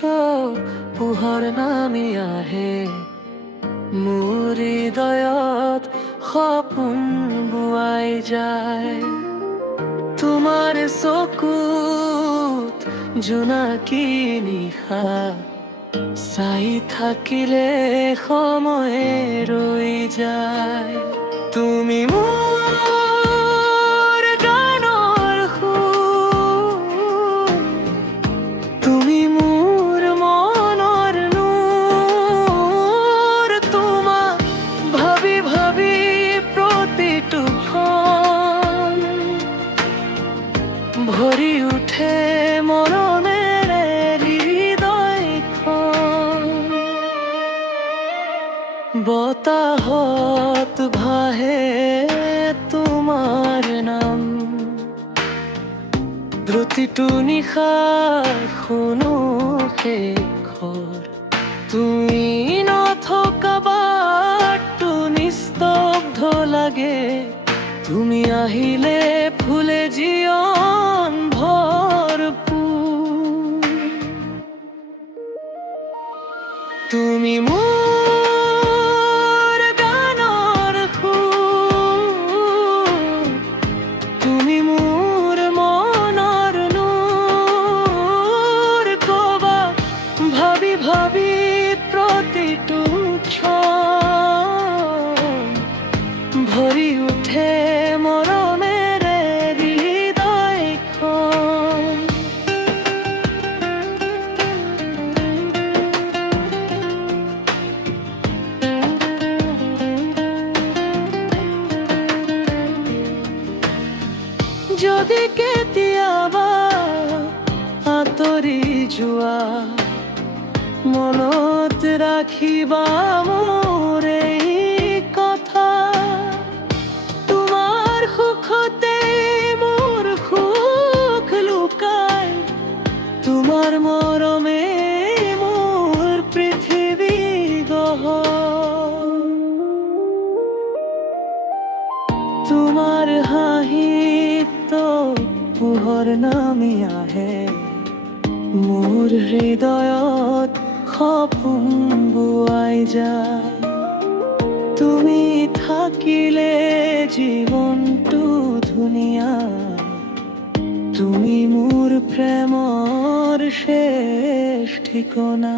তো পোহৰ নামি আহে মোৰ হৃদয়ত সপোন বুৱাই যায় তোমাৰ চকুত জোনাকী নিশা চাই থাকিলে সময়ে ৰৈ যায় তুমি মোৰ গানৰ সুৰ তুমি মোৰ মনৰ নূৰ তোমাক ভাবি ভাবি প্ৰতিটো ক্ষণ ভৰি উঠে মৰমেৰে হৃদয়খন বতাহত ভাহে তোমাৰ নাম প্ৰতিটো নিশা শুনো শেষৰ তুমি নথকা বাটটো নিস্তব্ধ লাগে তুমি আহিলে ফুলে জীৱন ভৰপূৰ তুমি মোৰ গানৰ সুৰ তুমি মোৰ মনৰ নূৰ কবা ভাবি ভাবি প্ৰতিটো ক্ষণ ভৰি উঠে মৰমেৰে হৃদয়খন যদি কেতিয়াবা আঁতৰি যোৱা মনত ৰাখিবা মোৰ এই কথা তোমাৰ সুখতে মোৰ সুখ লুকাই তোমাৰ মৰমে মোৰ পৃথিৱী গঢ় তোমাৰ হাঁহিত পোহৰ নামি আহে মোৰ হৃদয়ত সপোন বুৱাই যায় তুমি থাকিলে জীৱনটো ধুনীয়া তুমি মোৰ প্ৰেমৰ শেষ ঠিকনা